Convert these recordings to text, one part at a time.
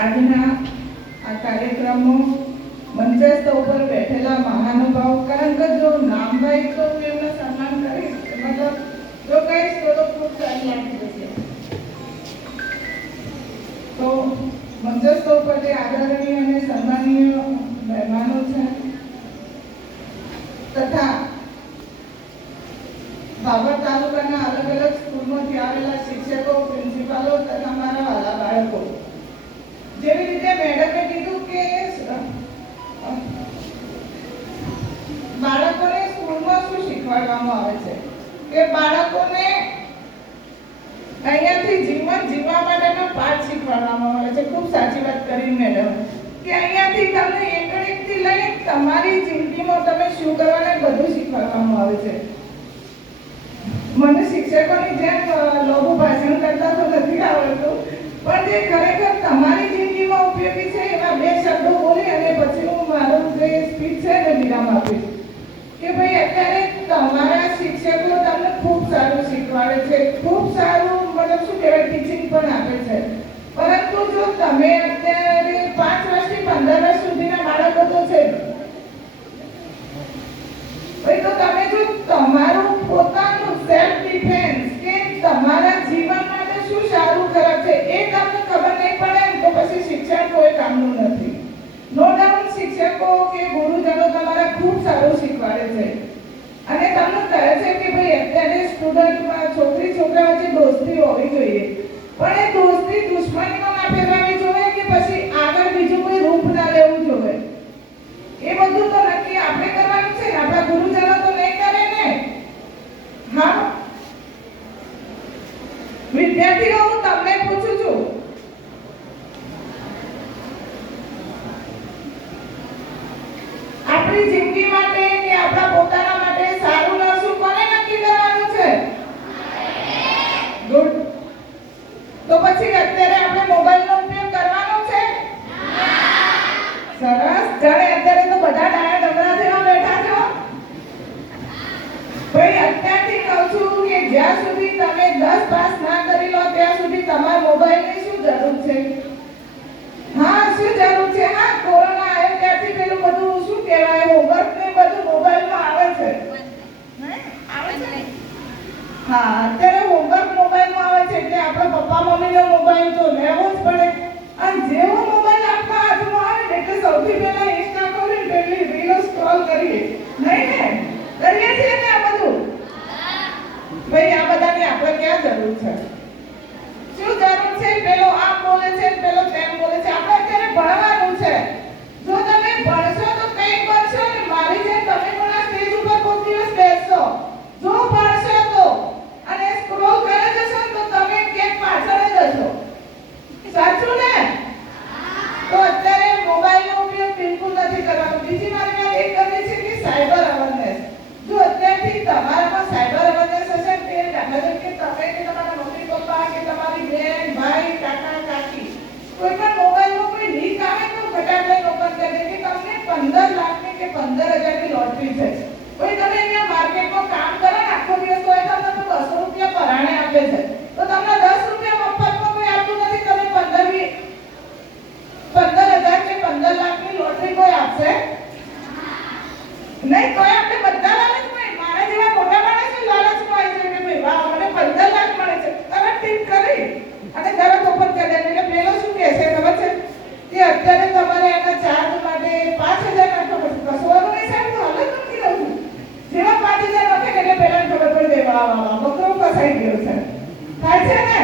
આજના આ કાર્યક્રમમાં મંચસ્થ ઉપર બેઠેલા મહાનુભાવ, કારણ કે જો નામ ભાઈ તો એમને સન્માન કરીશ, મતલબ જો કહીશ તો ખૂબ સારી લાગી જશે. તો મંચસ્થ ઉપર જે આદરણીય અને સન્માનીય મહેમાનો છે તથા બાબર તાલુકાના અલગ અલગ સ્કૂલમાંથી આવેલા શિક્ષકો, પ્રિન્સિપાલો તથા મારા વાલા બાળકો, જેવી રીતે મેડમે કીધું કે બાળકોને સ્કૂલમાં શું શીખવાડવામાં આવે છે કે બાળકોને અહીંયાથી જીવન જીવવા માટેનો પાઠ શીખવાડવામાં આવે છે. ખૂબ સાચી વાત કરી મેડમ કે અહીંયાથી તમને એકથી લઈને તમારી જિંદગીમાં તમે શું કરવાને બધું શીખવાડવામાં આવે છે. મને શિક્ષકોની જેમ લોકો ભાષણ કરતા તો નથી આવડતું, પણ જે ખરેખર તમારી જિંદગીમાં ઉપયોગી છે એવા બે શબ્દો બોલી અને પછી હું મારું જે સ્પીચ છે એને વિરામ આપીશ. કે ભાઈ અત્યારે તમારા શિક્ષકો તમને ખૂબ સારું શીખવાડે છે, ખૂબ સારું મતલબ શું કહેવાય ટીચિંગ પણ આપે છે, પરંતુ જો તમે અત્યારે 5 વર્ષથી 15 વર્ષ સુધીના બાળકો તો છે ભાઈ, તો તમે જો તમારું પોતાનું સેલ્ફ ડિફેન્સ કે તમારા જીવન માટે શું સારું ખરાબ છે એ તમને ખબર નહીં પડે તો પછી શિક્ષણ કોઈ કામનું નથી. નો ડાઉટ શિક્ષકો કે ગુરુજનો તમારા ખૂબ સારું શીખવાડે છે અને તમને કહે છે કે ભાઈ અત્યારે સ્ટુડન્ટમાં છોકરી છોકરા વચ્ચે દોસ્તી હોવી જોઈએ, પણ એ દોસ્તી દુશ્મનીમાં ના ફેરવવી જોઈએ કે પછી આગળ બીજું કોઈ રૂપ ના લેવું જોઈએ. એ બધું તો નક્કી આપણે કરવાનું છે ને, આપણા ગુરુજનો તો નહીં કરે ને. હા વિદ્યાર્થીઓ, હું તમને પૂછું છું, આપણી જિંદગી માટે કે આપણા પોતાના માટે સારું ન શું કોને નક્કી કરવાનું છે? ગુડ. તો પછી અત્યારે આપણે મોબાઈલનો ઉપયોગ કરવાનો છે? સરસ. જાણે અત્યારે તો બધા ડાયા ડમરા જેવા બેઠા છો. ભાઈ અત્યારથી કહું છું કે જ્યાં સુધી તમે 10 પાસ ના કરી લો ત્યાં સુધી તમારા મોબાઈલની શું જરૂર છે? હા શું જરૂર છે? હા કોરોના આવ્યો ત્યારથી પેલું બધું શું કહેવાય હોમવર્ક ને બધું મોબાઈલમાં આવે છે. હા અત્યારે હોમવર્ક મોબાઈલમાં આવે છે એટલે આપણે પપ્પા મમ્મીનો મોબાઈલ તો લેવો જ પડે. અને જેવો મોબાઈલ આપણા હાથમાં આવે ને એટલે સૌથી પહેલા ઇન્સ્ટા ખોલીને પેલી રીલો સ્ક્રોલ કરીએ, નહીં ને? કરીએ છીએ ને આ બધું? ભાઈ આ બધાની આપણે ક્યાં જરૂર છે? શું જરૂર છે? પેલો આમ બોલે છે, પેલો તેમ બોલે છે. આપણે અત્યારે ભણવાનું છે. જો તમે ભણશો તો કંઈક બનશો ને. મારી જેમ તમે પણ આ સ્ટેજ ઉપર કોઈ દિવસ બેસશો. જો ભણશો તો અને સ્ક્રોલ કરે જશો તો તમે ક્યાંક પાછળ જ હશો. સાચું ને? તો અત્યારે મોબાઈલનો ઉપયોગ બિલકુલ નથી કરવાનો. બીજી મારી વાત એ કરવી છે કે સાયબર અવેરનેસ. જો અત્યારથી તમારામાં સાયબર અવેરનેસ હશે ને તે મતલબ કે તમે કે તમારા મમ્મી પપ્પા કે તમારી બેન ભાઈ કાકા કાકી કોઈ પણ મોબાઈલમાં કોઈ લીક આવે તો ફટાફટ ઓપન કરી દે કે તમને 15 લાખની કે 15,000ની લોટરી છે. કોઈ તમે અહીંયા માર્કેટમાં કામ કરો ને આખો દિવસ તો એ તમને 200 રૂપિયા પરાણે આપે છે, તો તમને 10 રૂપિયા મફતમાં કોઈ આપતું નથી. તમે 15,000 કે 15 લાખની લોટરી કોઈ આપશે નહીં. કોઈ આપણે બધા લાલચમાં, મારા જેવા મોટા માણસો લાલચમાં આવી છે કે ભાઈ વાહ મને 15 લાખ મળે છે, તમે ટીપ કરી અને તરત ઓપન કરી દે. એટલે પેલો શું કહે છે ખબર છે કે અત્યારે તમારે એના ચાર્જ માટે 5,000 નાખવા પડશે. કસવાનું નહીં સાહેબ, તો હાલત નથી રહું છું. જેવા 5,000 નાખે એટલે પેલાને ખબર પડી જાય વાહ વાહ વાહ બકરો ફસાઈ ગયો છે. થાય છે ને?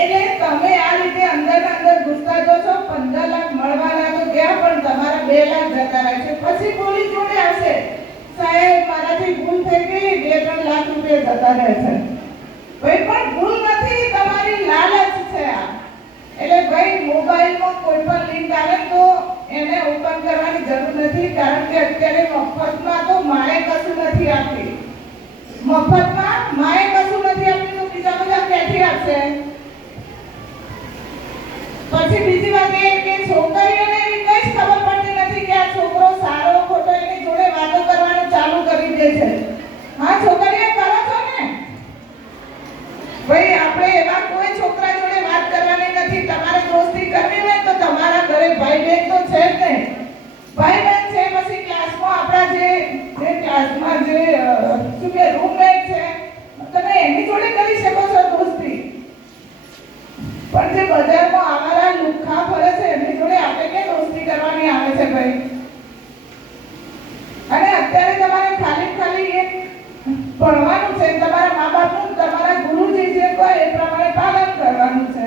એટલે તમે આ રીતે અંદર ઘૂસતા જો છો. 15 લાખ મળવાના તો ગયા પણ તમારા 2 લાખ જતા રહે છે. પછી પોલીસ જોડે આવશે, સાહેબ મારાથી ભૂલ થઈ ગઈ, 2-3 લાખ રૂપિયા જતા રહે છે. ભાઈ પણ ભૂલ નથી, તમારી લાલચ છે આ. એટલે ભાઈ મોબાઈલમાં કોઈ પણ લિંક આવે તો એને ઓપન કરવાની જરૂર નથી, કારણ કે અત્યારે મફતમાં તો માએ કશું નથી આપતી. મફતમાં માએ કશું નથી આપતી તો બીજા બધા ક્યાંથી આપશે? પછી બીજી વાત એ કે છોકરીઓને એવી કઈ ખબર પડતી નથી કે આ છોકરો સારો ખોટો એની જોડે વાતો કરવાનું ચાલુ કરી દે છે. હા છોકરીઓ કરો છો ને? ભાઈ આપણે એવા કોઈ છોકરા જોડે વાત કરવાની નથી. તમારે દોસ્તી પણ જે બજારમાં આવારા લુખ્ખા ફરે છે એમની જોડે આપણે ક્યાં દોસ્તી કરવાની આવે છે ભાઈ? અને અત્યારે તમારે ખાલી એક ભણવાનું છે, તમારા મા બાપનું, તમારા ગુરુજી જે કહે એ પ્રમાણે પાલન કરવાનું છે.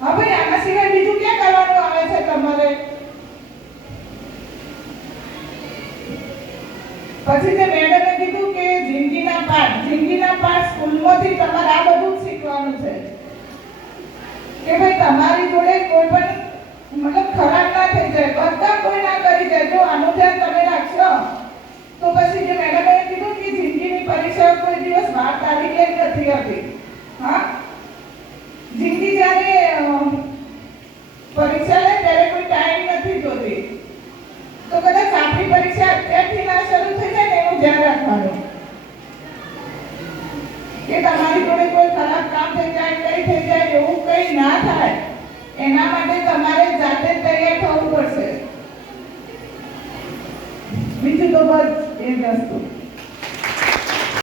હા ભાઈ, આના સિવાય બીજું ક્યાં કરવાનું આવે છે તમારે? પછી જે મેડમે કીધું કે જિંદગીના પાઠ સ્કૂલમાંથી તમારે આ બધું શીખવાનું છે કે ભાઈ તમારી જોડે કોઈ પણ મતલબ ખરાબ ના થઈ જાય, બધા કોઈ ના કરી જાય. જો આનું ધ્યાન તમે રાખશો તો પછી જે મેડમે કીધું કે જિંદગીની પરીક્ષા કોઈ દિવસ 12 તારીખે જ નથી હતી. હા, જિંદગી જ્યારે પરીક્ષા લે ત્યારે કોઈ ટાઈમ નથી જોતી. તો કદાચ આપણી પરીક્ષા અત્યારથી ના શરૂ થઈ જાય ને એનું ધ્યાન રાખવાનું કે તમારી જોડે કોઈ ખરાબ કામ થઈ જાય, કઈ થઈ જાય, એવું કઈ ના થાય. એના માટે તમારે જાતે તૈયાર થવું પડશે. બીજું તો બસ એ જ વસ્તુ.